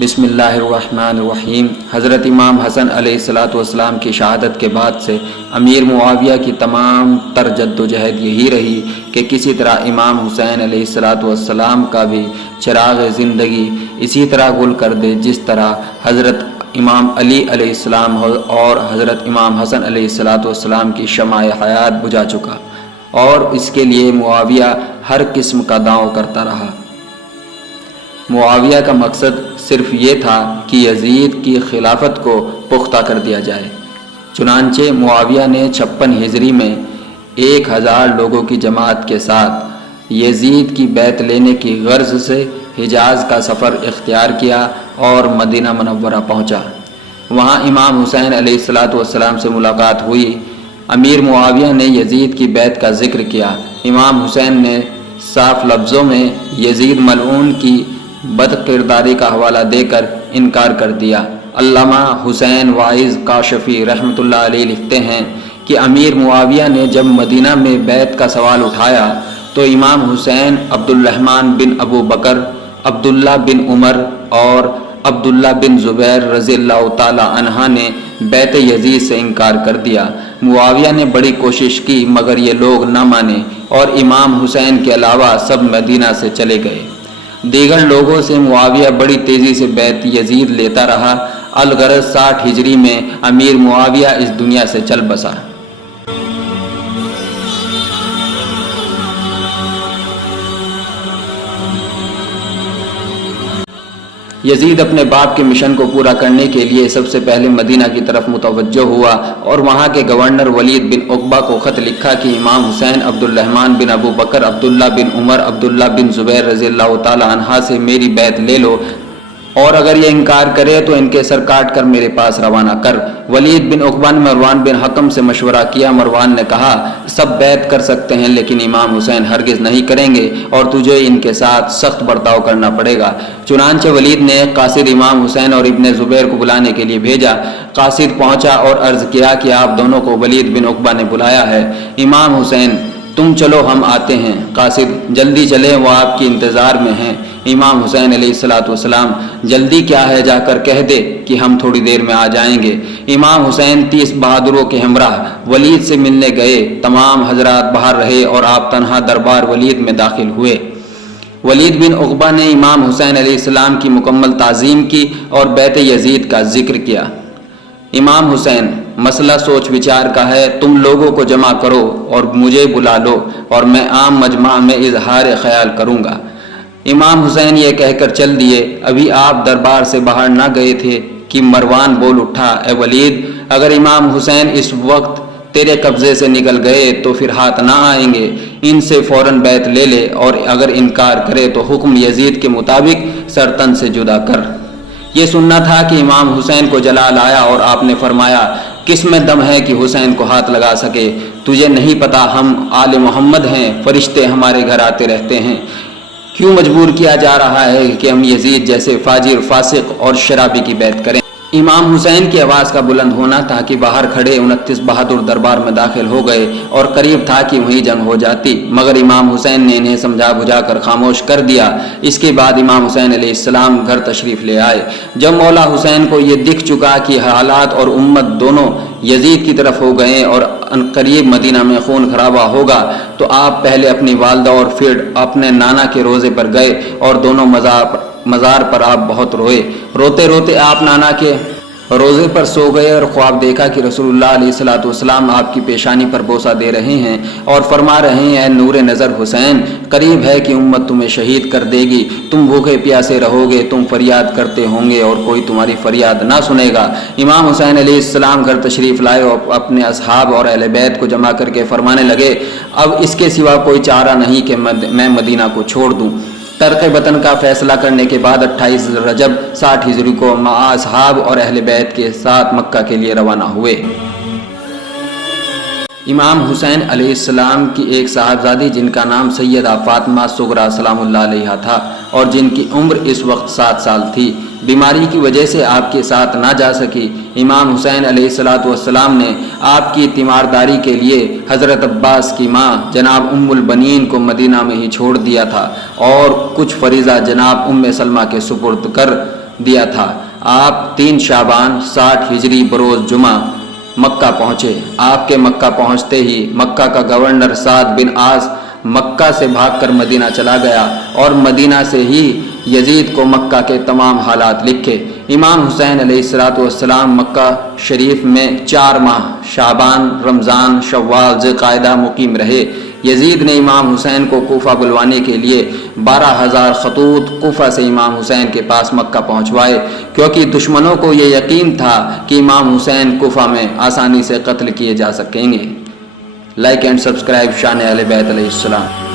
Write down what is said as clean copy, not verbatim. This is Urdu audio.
بسم اللہ الرحمن الرحیم۔ حضرت امام حسن علیہ السلام کی شہادت کے بعد سے امیر معاویہ کی تمام تر جد و جہد یہی رہی کہ کسی طرح امام حسین علیہ السلام کا بھی چراغ زندگی اسی طرح گل کر دے جس طرح حضرت امام علی علیہ السلام اور حضرت امام حسن علیہ السلام کی شمع حیات بجھا چکا، اور اس کے لیے معاویہ ہر قسم کا داؤں کرتا رہا۔ معاویہ کا مقصد صرف یہ تھا کہ یزید کی خلافت کو پختہ کر دیا جائے۔ چنانچہ معاویہ نے 56 ہجری میں 1000 لوگوں کی جماعت کے ساتھ یزید کی بیعت لینے کی غرض سے حجاز کا سفر اختیار کیا اور مدینہ منورہ پہنچا۔ وہاں امام حسین علیہ السلام سے ملاقات ہوئی۔ امیر معاویہ نے یزید کی بیعت کا ذکر کیا۔ امام حسین نے صاف لفظوں میں یزید ملعون کی بد کرداری کا حوالہ دے کر انکار کر دیا۔ علامہ حسین واعظ کاشفی رحمۃ اللہ علیہ لکھتے ہیں کہ امیر معاویہ نے جب مدینہ میں بیعت کا سوال اٹھایا تو امام حسین عبدالرحمن بن ابو بکر، عبداللہ بن عمر اور عبداللہ بن زبیر رضی اللہ تعالی عنہ نے بیعت یزید سے انکار کر دیا۔ معاویہ نے بڑی کوشش کی مگر یہ لوگ نہ مانے اور امام حسین کے علاوہ سب مدینہ سے چلے گئے۔ دیگر لوگوں سے معاویہ بڑی تیزی سے بیعت یزید لیتا رہا۔ الغرض 60 ہجری میں امیر معاویہ اس دنیا سے چل بسا۔ یزید اپنے باپ کے مشن کو پورا کرنے کے لیے سب سے پہلے مدینہ کی طرف متوجہ ہوا اور وہاں کے گورنر ولید بن عقبہ کو خط لکھا کہ امام حسین عبدالرحمن بن ابو بکر، عبداللہ بن عمر، عبداللہ بن زبیر رضی اللہ تعالی عنہ سے میری بیعت لے لو، اور اگر یہ انکار کرے تو ان کے سر کاٹ کر میرے پاس روانہ کر۔ ولید بن عقبہ نے مروان بن حکم سے مشورہ کیا۔ مروان نے کہا سب بیعت کر سکتے ہیں لیکن امام حسین ہرگز نہیں کریں گے اور تجھے ان کے ساتھ سخت برتاؤ کرنا پڑے گا۔ چنانچہ ولید نے ایک قاصد امام حسین اور ابن زبیر کو بلانے کے لیے بھیجا۔ قاصد پہنچا اور عرض کیا کہ آپ دونوں کو ولید بن عقبہ نے بلایا ہے۔ امام حسین تم چلو ہم آتے ہیں۔ قاصد جلدی چلیں، وہ آپ کی انتظار میں ہیں۔ امام حسین علیہ السلام جلدی کیا ہے، جا کر کہہ دے کہ ہم تھوڑی دیر میں آ جائیں گے۔ امام حسین 30 بہادروں کے ہمراہ ولید سے ملنے گئے۔ تمام حضرات باہر رہے اور آپ تنہا دربار ولید میں داخل ہوئے۔ ولید بن عقبہ نے امام حسین علیہ السلام کی مکمل تعظیم کی اور بیعت یزید کا ذکر کیا۔ امام حسین مسئلہ سوچ وچار کا ہے، تم لوگوں کو جمع کرو اور مجھے بلا لو اور میں عام مجمع میں اظہار خیال کروں گا۔ امام حسین یہ کہہ کر چل دیے۔ ابھی آپ دربار سے باہر نہ گئے تھے کہ مروان بول اٹھا، اے ولید، اگر امام حسین اس وقت تیرے قبضے سے نکل گئے تو پھر ہاتھ نہ آئیں گے، ان سے فوراً بیعت لے لے اور اگر انکار کرے تو حکم یزید کے مطابق سرتن سے جدا کر۔ یہ سننا تھا کہ امام حسین کو جلال آیا اور آپ نے فرمایا کس میں دم ہے کہ حسین کو ہاتھ لگا سکے؟ تجھے نہیں پتا ہم آل محمد ہیں، فرشتے ہمارے گھر آتے رہتے ہیں، کیوں مجبور کیا جا رہا ہے کہ ہم یزید جیسے فاجر، فاسق اور شرابی کی بیعت کریں؟ امام حسین کی آواز کا بلند ہونا تھا کہ باہر کھڑے 29 بہادر دربار میں داخل ہو گئے اور قریب تھا کہ وہیں جنگ ہو جاتی، مگر امام حسین نے انہیں سمجھا بجھا کر خاموش کر دیا۔ اس کے بعد امام حسین علیہ السلام گھر تشریف لے آئے۔ جب مولا حسین کو یہ دکھ چکا کہ حالات اور امت دونوں یزید کی طرف ہو گئے اور قریب مدینہ میں خون خرابہ ہوگا، تو آپ پہلے اپنی والدہ اور پھر اپنے نانا کے روزے پر گئے اور دونوں مزار پر آپ بہت روئے۔ روتے روتے آپ نانا کے روزے پر سو گئے اور خواب دیکھا کہ رسول اللہ علیہ السلام آپ کی پیشانی پر بوسہ دے رہے ہیں اور فرما رہے ہیں اے نور نظر حسین، قریب ہے کہ امت تمہیں شہید کر دے گی، تم بھوکے پیاسے رہو گے، تم فریاد کرتے ہوں گے اور کوئی تمہاری فریاد نہ سنے گا۔ امام حسین علیہ السلام گھر تشریف لائے اور اپنے اصحاب اور اہل بیت کو جمع کر کے فرمانے لگے اب اس کے سوا کوئی چارہ نہیں کہ میں مدینہ کو چھوڑ دوں۔ ترک وطن کا فیصلہ کرنے کے بعد 28 رجب 60 ہجری کو مع اصحاب اور اہل بیت کے ساتھ مکہ کے لیے روانہ ہوئے۔ امام حسین علیہ السلام کی ایک صاحبزادی جن کا نام سیدہ فاطمہ صغریٰ سلام اللہ علیہا تھا اور جن کی عمر اس وقت 7 سال تھی، بیماری کی وجہ سے آپ کے ساتھ نہ جا سکی۔ امام حسین علیہ السلام نے آپ کی تیمارداری کے لیے حضرت عباس کی ماں جناب ام البنین کو مدینہ میں ہی چھوڑ دیا تھا اور کچھ فریضہ جناب ام سلمہ کے سپرد کر دیا تھا۔ آپ 3 شعبان 60 ہجری بروز جمعہ مکہ پہنچے۔ آپ کے مکہ پہنچتے ہی مکہ کا گورنر سعد بن عاص مکہ سے بھاگ کر مدینہ چلا گیا اور مدینہ سے ہی یزید کو مکہ کے تمام حالات لکھے۔ امام حسین علیہ السلام مکہ شریف میں 4 ماہ شعبان، رمضان، شوال، ذوالقعدہ مقیم رہے۔ یزید نے امام حسین کو کوفہ بلوانے کے لیے 12,000 خطوط کوفہ سے امام حسین کے پاس مکہ پہنچوائے، کیونکہ دشمنوں کو یہ یقین تھا کہ امام حسین کوفہ میں آسانی سے قتل کیے جا سکیں گے۔ لائک اینڈ سبسکرائب شان اہل بیت علیہ السلام۔